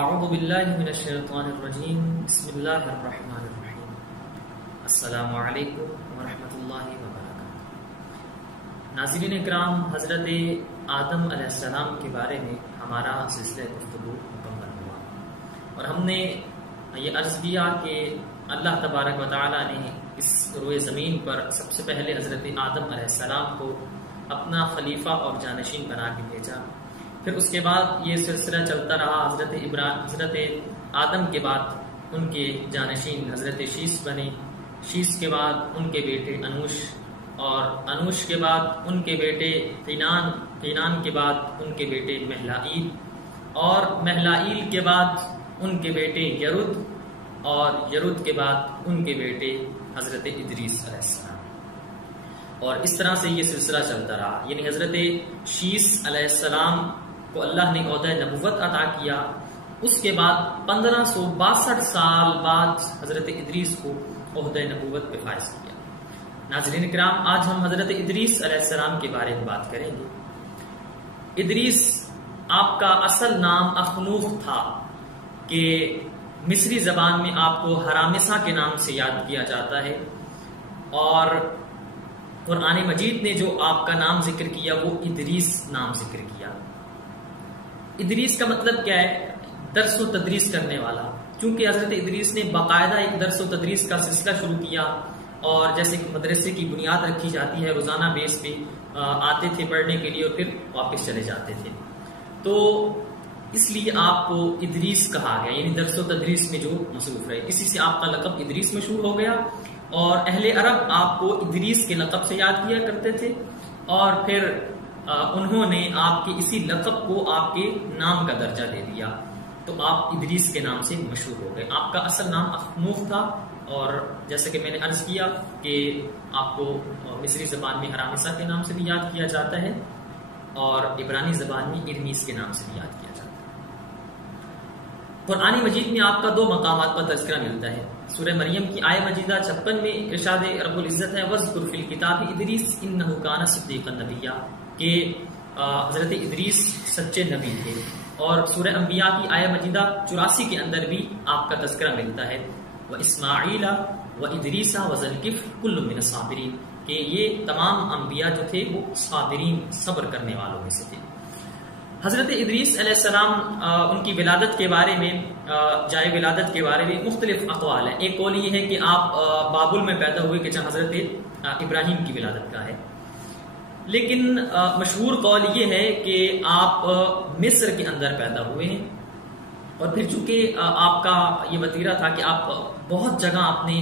اعوذ باللہ من الشیطان الرجیم بسم اللہ الرحمن الرحیم السلام علیکم ورحمۃ اللہ وبرکاتہ۔ ناظرین اکرام، حضرت آدم علیہ السلام کے بارے میں ہمارا سلسلہ گفتگو مکمل ہوا اور ہم نے یہ عرض کیا کہ اللہ تبارک و تعالی نے اس روئے زمین پر سب سے پہلے حضرت آدم علیہ السلام کو اپنا خلیفہ اور جانشین بنا کے بھیجا۔ پھر اس کے بعد یہ سلسلہ چلتا رہا۔ حضرت آدم کے بعد ان کے جانشین حضرت شیس بنے، شیس کے بعد ان کے بیٹے انوش، اور انوش کے بعد ان کے بیٹے قینان، قینان کے بعد ان کے بیٹے مہلائیل، اور مہلائیل کے بعد ان کے بیٹے یرد، اور یرد کے بعد ان کے بیٹے حضرت ادریس علیہ السلام۔ اور اس طرح سے یہ سلسلہ چلتا رہا، یعنی حضرت شیس علیہ السلام کو اللہ نے عہدہ نبوت عطا کیا۔ اس کے بعد 1562 سال بعد حضرت ادریس کو عہدہ نبوت پہ فائز کیا۔ ناظرین کرام، آج ہم حضرت ادریس علیہ السلام کے بارے میں بات کریں گے۔ ادریس آپ کا اصل نام اخنوخ تھا، کہ مصری زبان میں آپ کو ہرامسا کے نام سے یاد کیا جاتا ہے، اور قرآن مجید نے جو آپ کا نام ذکر کیا وہ ادریس نام ذکر کیا۔ ادریس کا مطلب کیا ہے؟ درس و تدریس کرنے والا۔ چونکہ حضرت ادریس نے باقاعدہ ایک درس و تدریس کا سلسلہ شروع کیا، اور جیسے کہ مدرسے کی بنیاد رکھی جاتی ہے، روزانہ بیس پہ آتے تھے پڑھنے کے لیے اور پھر واپس چلے جاتے تھے، تو اس لیے آپ کو ادریس کہا گیا، یعنی درس و تدریس میں جو مصروف رہے، اسی سے آپ کا لقب ادریس مشہور ہو گیا۔ اور اہل عرب آپ کو ادریس کے لقب سے یاد کیا کرتے تھے، اور پھر انہوں نے آپ کے اسی لقب کو آپ کے نام کا درجہ دے دیا، تو آپ ادریس کے نام سے مشہور ہو گئے۔ آپ کا اصل نام اخنوخ تھا، اور جیسے کہ میں نے عرض کیا کہ آپ کو مصری زبان میں ہرامسا کے نام سے بھی یاد کیا جاتا ہے، اور عبرانی زبان میں ارمیس کے نام سے بھی یاد کیا جاتا ہے۔ قرآن مجید میں آپ کا 2 مقامات پر تذکرہ ملتا ہے۔ سورہ مریم کی آیہ مجیدہ 56 میں ارشاد رب العزت ہے وَاذْكُرْ فِي الْكِتَابِ إِدْرِيسَ إِنَّهُ كَانَ صِدِّيقًا نَبِيًّا، کہ حضرت ادریس سچے نبی تھے۔ اور سورہ انبیاء کی آیہ مجیدہ 84 کے اندر بھی آپ کا تذکرہ ملتا ہے وَإِسْمَاعِيلَ وَإِدْرِيسَ وَذَا-الْكِفْلِ كُلٌّ مِّنَ الصَّابِرِينَ، کہ یہ تمام انبیاء جو تھے وہ صابرین، صبر کرنے والوں میں سے تھے۔ حضرت ادریس علیہ السلام ان کی ولادت کے بارے میں، جائے ولادت کے بارے میں مختلف اقوال ہیں۔ ایک قول یہ ہے کہ آپ بابل میں پیدا ہوئے، کہ جہاں حضرت ابراہیم کی ولادت کا ہے، لیکن مشہور قول یہ ہے کہ آپ مصر کے اندر پیدا ہوئے ہیں، اور پھر چونکہ آپ کا یہ وتیرہ تھا کہ آپ بہت جگہ اپنے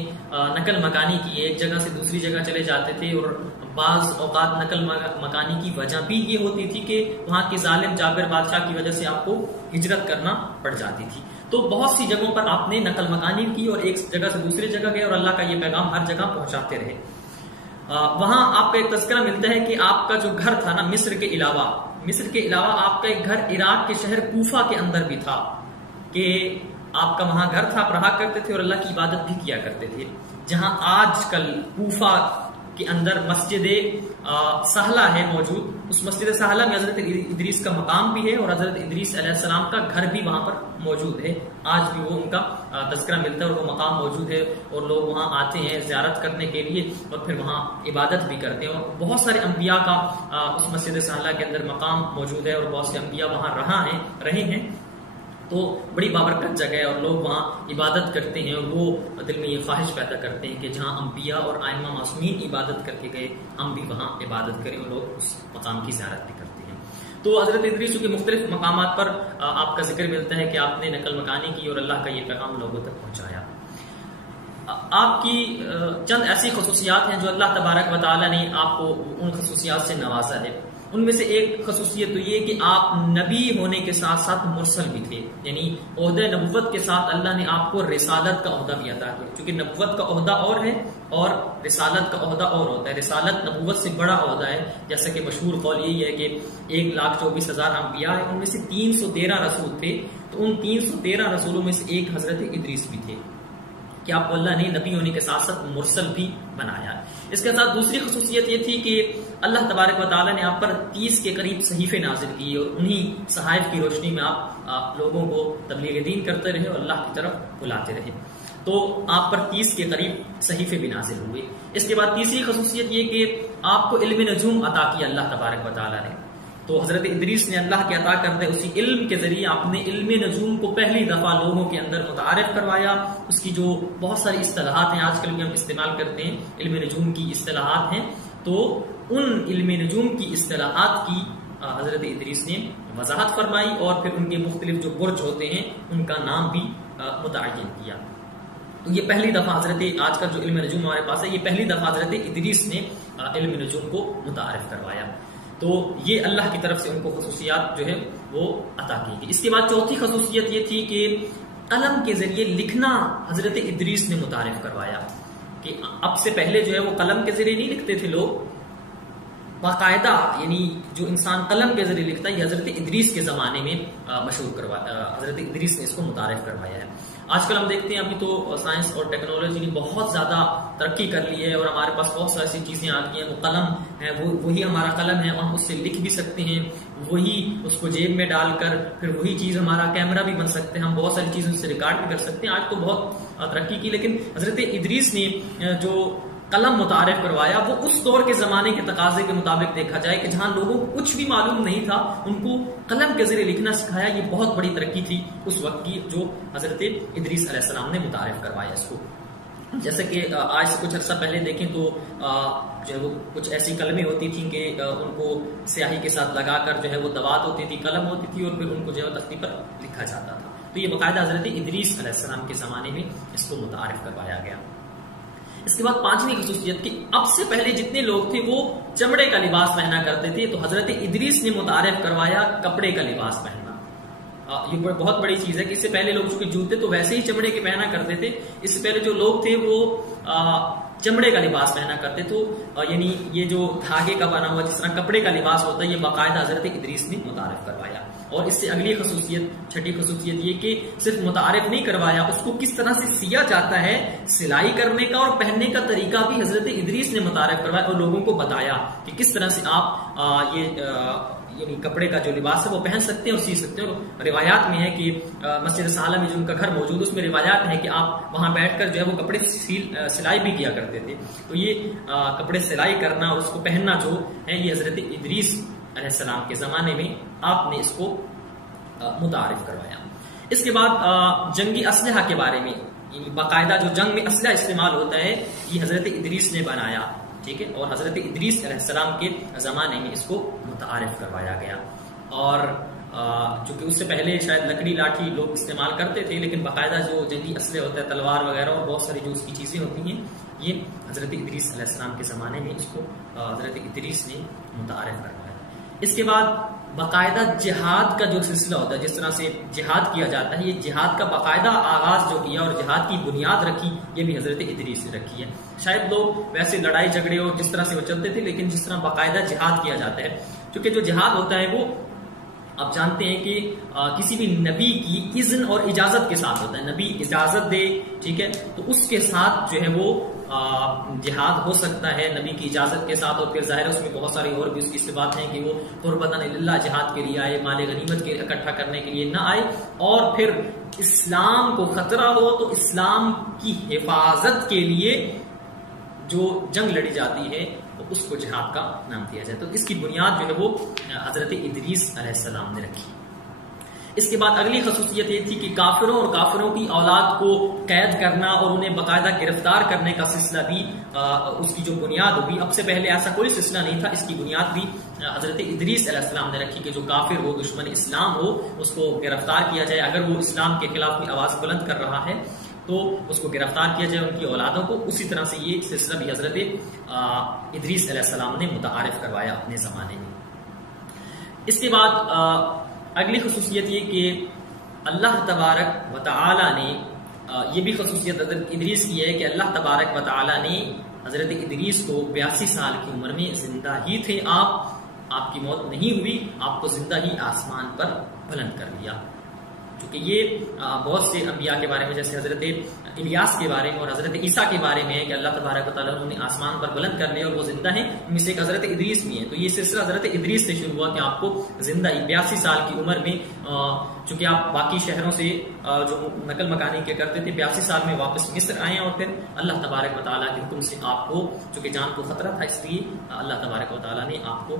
نقل مکانی کی، ایک جگہ سے دوسری جگہ چلے جاتے تھے، اور بعض اوقات نقل مکانی کی وجہ بھی یہ ہوتی تھی کہ وہاں کے ظالم جابر بادشاہ کی وجہ سے آپ کو ہجرت کرنا پڑ جاتی تھی، تو بہت سی جگہوں پر آپ نے نقل مکانی کی اور ایک جگہ سے دوسری جگہ گئے، اور اللہ کا یہ پیغام ہر جگہ پہنچاتے رہے۔ وہاں آپ کا ایک تذکرہ ملتا ہے کہ آپ کا جو گھر تھا نا، مصر کے علاوہ آپ کا ایک گھر عراق کے شہر کوفہ کے اندر بھی تھا، کہ آپ کا وہاں گھر تھا، آپ رہا کرتے تھے اور اللہ کی عبادت بھی کیا کرتے تھے، جہاں آج کل کوفہ کے اندر مسجد سہلہ ہے موجود۔ اس مسجد سہلہ میں حضرت ادریس کا مقام بھی ہے، اور حضرت ادریس علیہ السلام کا گھر بھی وہاں پر موجود ہے، آج بھی وہ ان کا تذکرہ ملتا ہے، اور وہ مقام موجود ہے، اور لوگ وہاں آتے ہیں زیارت کرنے کے لیے، اور پھر وہاں عبادت بھی کرتے ہیں۔ اور بہت سارے انبیاء کا اس مسجد سہلہ کے اندر مقام موجود ہے، اور بہت سے انبیاء وہاں رہے ہیں، تو بڑی بابرکت جگہ ہے، اور لوگ وہاں عبادت کرتے ہیں، اور وہ دل میں یہ خواہش پیدا کرتے ہیں کہ جہاں انبیاء اور ائمہ معصومین عبادت کر کے گئے، ہم بھی وہاں عبادت کریں، اور لوگ اس مقام کی زیارت بھی کرتے ہیں۔ تو حضرت ادریس کے مختلف مقامات پر آپ کا ذکر ملتا ہے کہ آپ نے نقل مکانی کی اور اللہ کا یہ پیغام لوگوں تک پہنچایا۔ آپ کی چند ایسی خصوصیات ہیں جو اللہ تبارک و تعالی نے آپ کو ان خصوصیات سے نوازا ہے۔ ان میں سے ایک خصوصیت تو یہ کہ آپ نبی ہونے کے ساتھ ساتھ مرسل بھی تھے، یعنی عہدہ نبوت کے ساتھ اللہ نے آپ کو رسالت کا عہدہ بھی عطا کیا، چونکہ نبوت کا عہدہ اور ہے اور رسالت کا عہدہ اور ہوتا ہے۔ رسالت نبوت سے بڑا عہدہ ہے، جیسا کہ مشہور قول یہی ہے کہ 1,24,000 انبیاء ہیں، ان میں سے 313 رسول تھے، تو ان 313 رسولوں میں سے ایک حضرت ادریس بھی تھے۔ کہ آپ کو اللہ نے نبی ہونے کے ساتھ ساتھ مرسل بھی بنایا. اس کے ساتھ دوسری خصوصیت یہ تھی کہ اللہ تبارک و تعالیٰ نے آپ پر 30 کے قریب صحیفے نازل کیے اور انہی صحائف کی روشنی میں آپ لوگوں کو تبلیغ دین کرتے رہے اور اللہ کی طرف بلاتے رہے. تو آپ پر 30 کے قریب صحیفے بھی نازل ہوئے. اس کے بعد تیسری خصوصیت یہ کہ آپ کو علم نجوم عطا کیا اللہ تبارک و تعالیٰ نے. تو حضرت ادریس نے اللہ کے عطا کردہ اسی علم کے ذریعے اپنے علم نجوم کو پہلی دفعہ لوگوں کے اندر متعارف کروایا. اس کی جو بہت ساری اصطلاحات ہیں آج کل بھی ہم استعمال کرتے ہیں، علم نجوم کی اصطلاحات ہیں، تو ان علم نجوم کی اصطلاحات کی حضرت ادریس نے وضاحت فرمائی اور پھر ان کے مختلف جو برج ہوتے ہیں ان کا نام بھی متعین کیا. تو یہ پہلی دفعہ حضرت آج کا جو علم نجوم ہمارے پاس ہے، یہ پہلی دفعہ حضرت ادریس نے علم نجوم کو متعارف کروایا. تو یہ اللہ کی طرف سے ان کو خصوصیات جو ہے وہ عطا کی گئی. اس کے بعد چوتھی خصوصیت یہ تھی کہ قلم کے ذریعے لکھنا حضرت ادریس نے متعارف کروایا. کہ اب سے پہلے جو ہے وہ قلم کے ذریعے نہیں لکھتے تھے لوگ، باقاعدہ یعنی جو انسان قلم کے ذریعے لکھتا ہے یہ حضرت ادریس کے زمانے میں مشہور کروایا، حضرت ادریس نے اس کو متعارف کروایا ہے. آج کل ہم دیکھتے ہیں ابھی تو سائنس اور ٹیکنالوجی نے بہت زیادہ ترقی کر لی ہے اور ہمارے پاس بہت ساری ایسی چیزیں آ گئی ہیں. وہ قلم ہے، وہی ہمارا قلم ہے اور ہم اس سے لکھ بھی سکتے ہیں، وہی اس کو جیب میں ڈال کر پھر وہی چیز ہمارا کیمرہ بھی بن سکتے ہیں، ہم بہت ساری چیزیں اس سے ریکارڈ بھی کر سکتے ہیں. آج تو بہت ترقی کی، لیکن حضرت ادریس نے جو قلم متعارف کروایا وہ اس دور کے زمانے کے تقاضے کے مطابق دیکھا جائے کہ جہاں لوگوں کو کچھ بھی معلوم نہیں تھا ان کو قلم کے ذریعے لکھنا سکھایا. یہ بہت بڑی ترقی تھی اس وقت کی جو حضرت ادریس علیہ السلام نے متعارف کروایا اس کو. جیسے کہ آج سے کچھ عرصہ پہلے دیکھیں تو جو ہے وہ کچھ ایسی قلمیں ہوتی تھیں کہ ان کو سیاہی کے ساتھ لگا کر جو ہے وہ دوات ہوتی تھی، قلم ہوتی تھی اور پھر ان کو جو ہے تختی پر لکھا جاتا تھا. تو یہ باقاعدہ حضرت ادریس علیہ السلام کے زمانے میں اس کو متعارف کروایا گیا. اس کے بعد پانچویں خصوصیت کی اب سے پہلے جتنے لوگ تھے وہ چمڑے کا لباس پہنا کرتے تھے، تو حضرت ادریس نے متعارف کروایا کپڑے کا لباس پہننا. یہ بہت بڑی چیز ہے کہ اس سے پہلے لوگ چونکہ جوتے تو ویسے ہی چمڑے کے پہنا کرتے تھے، اس سے پہلے جو لوگ تھے وہ چمڑے کا لباس پہنا کرتے. تو یعنی یہ جو دھاگے کا بنا ہوا جس طرح کپڑے کا لباس ہوتا ہے یہ باقاعدہ حضرت ادریس نے متعارف کروایا. اور اس سے اگلی خصوصیت، چھٹی خصوصیت یہ کہ صرف متعارف نہیں کروایا، اس کو کس طرح سے سیا جاتا ہے، سلائی کرنے کا اور پہننے کا طریقہ بھی حضرت ادریس نے متعارف کروایا اور لوگوں کو بتایا کہ کس طرح سے آپ یہ یعنی کپڑے کا جو لباس ہے وہ پہن سکتے ہیں اور سی سکتے ہیں. اور روایات میں ہے کہ مسجد سالہ میں جو ان کا گھر موجود ہے اس میں روایات ہے کہ آپ وہاں بیٹھ کر جو ہے وہ کپڑے سلائی بھی کیا کرتے تھے. تو یہ کپڑے سلائی کرنا اور اس کو پہننا جو ہے یہ حضرت ادریس علیہ السلام کے زمانے میں آپ نے اس کو متعارف کروایا. اس کے بعد جنگی اسلحہ کے بارے میں، یعنی باقاعدہ جو جنگ میں اسلحہ استعمال ہوتا ہے یہ حضرت ادریس نے بنایا. ٹھیک ہے، اور حضرت ادریس علیہ السلام کے زمانے میں اس کو متعارف کروایا گیا. اور چونکہ اس سے پہلے شاید لکڑی لاٹھی لوگ استعمال کرتے تھے، لیکن باقاعدہ جو جنگی اسلحہ ہوتا ہے تلوار وغیرہ اور بہت ساری جو اس کی چیزیں ہوتی ہیں یہ حضرت ادریس علیہ السلام کے زمانے میں اس کو حضرت ادریس نے متعارف کروایا. اس کے بعد باقاعدہ جہاد کا جو سلسلہ ہوتا ہے، جس طرح سے جہاد کیا جاتا ہے، یہ جہاد کا باقاعدہ آغاز جو کیا اور جہاد کی بنیاد رکھی یہ بھی حضرت ادریس نے رکھی ہے. شاید لوگ ویسے لڑائی جھگڑے اور جس طرح سے وہ چلتے تھے، لیکن جس طرح باقاعدہ جہاد کیا جاتا ہے، کیونکہ جو جہاد ہوتا ہے وہ آپ جانتے ہیں کہ کسی بھی نبی کی اذن اور اجازت کے ساتھ ہوتا ہے. نبی اجازت دے، ٹھیک ہے، تو اس کے ساتھ جو ہے وہ جہاد ہو سکتا ہے نبی کی اجازت کے ساتھ. اور پھر ظاہر ہے اس میں بہت ساری اور بھی اس کی صفات ہیں کہ وہ قربتاً اللہ جہاد کے لیے آئے، مال غنیمت کے اکٹھا کرنے کے لیے نہ آئے، اور پھر اسلام کو خطرہ ہو تو اسلام کی حفاظت کے لیے جو جنگ لڑی جاتی ہے اس کو جہاد کا نام دیا جائے. تو اس کی بنیاد جو ہے وہ حضرت ادریس علیہ السلام نے رکھی. اس کے بعد اگلی خصوصیت یہ تھی کہ کافروں اور کافروں کی اولاد کو قید کرنا اور انہیں باقاعدہ گرفتار کرنے کا سلسلہ بھی اس کی جو بنیاد ہوگی. اب سے پہلے ایسا کوئی سلسلہ نہیں تھا، اس کی بنیاد بھی حضرت ادریس علیہ السلام نے رکھی کہ جو کافر ہو، دشمن اسلام ہو، اس کو گرفتار کیا جائے. اگر وہ اسلام کے خلاف کوئی آواز بلند کر رہا ہے تو اس کو گرفتار کیا جائے، ان کی اولادوں کو. اسی طرح سے یہ سلسلہ بھی حضرت ادریس علیہ السلام نے متعارف کروایا اپنے زمانے میں. اس کے بعد اگلی خصوصیت یہ کہ اللہ تبارک و تعالی نے یہ بھی خصوصیت حضرت ادریس کی ہے کہ اللہ تبارک و تعالی نے حضرت ادریس کو 82 سال کی عمر میں زندہ ہی تھے آپ کی موت نہیں ہوئی، آپ کو زندہ ہی آسمان پر بلند کر لیا. چونکہ یہ بہت سے انبیاء کے بارے میں، جیسے حضرت الیاس کے بارے میں اور حضرت عیسیٰ کے بارے میں ہے کہ اللہ تبارک و تعالیٰ نے آسمان پر بلند کر لیا اور وہ زندہ ہیں، ان میں سے ایک حضرت ادریس بھی ہیں۔ تو یہ سلسلہ حضرت ادریس سے شروع ہوا کہ آپ کو زندہ 82 سال کی عمر میں، چونکہ آپ باقی شہروں سے جو نقل مکانی کے کرتے تھے، 82 سال میں واپس مصر آئے ہیں، اور پھر اللہ تبارک و تعالیٰ کے حکم سے آپ کو، چونکہ جان کو خطرہ تھا، اس لیے اللہ تبارک و تعالیٰ نے آپ کو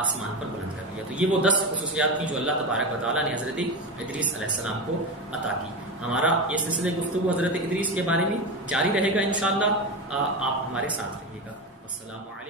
آسمان پر بلند کر لیا۔ تو یہ وہ 10 خصوصیات تھیں جو اللہ تبارک و تعالیٰ نے حضرت ادریس علیہ السلام کو عطا کی۔ ہمارا یہ سلسلہ گفتگو حضرت ادریس کے بارے میں جاری رہے گا انشاءاللہ، آپ ہمارے ساتھ رہیے گا۔ السلام علیکم۔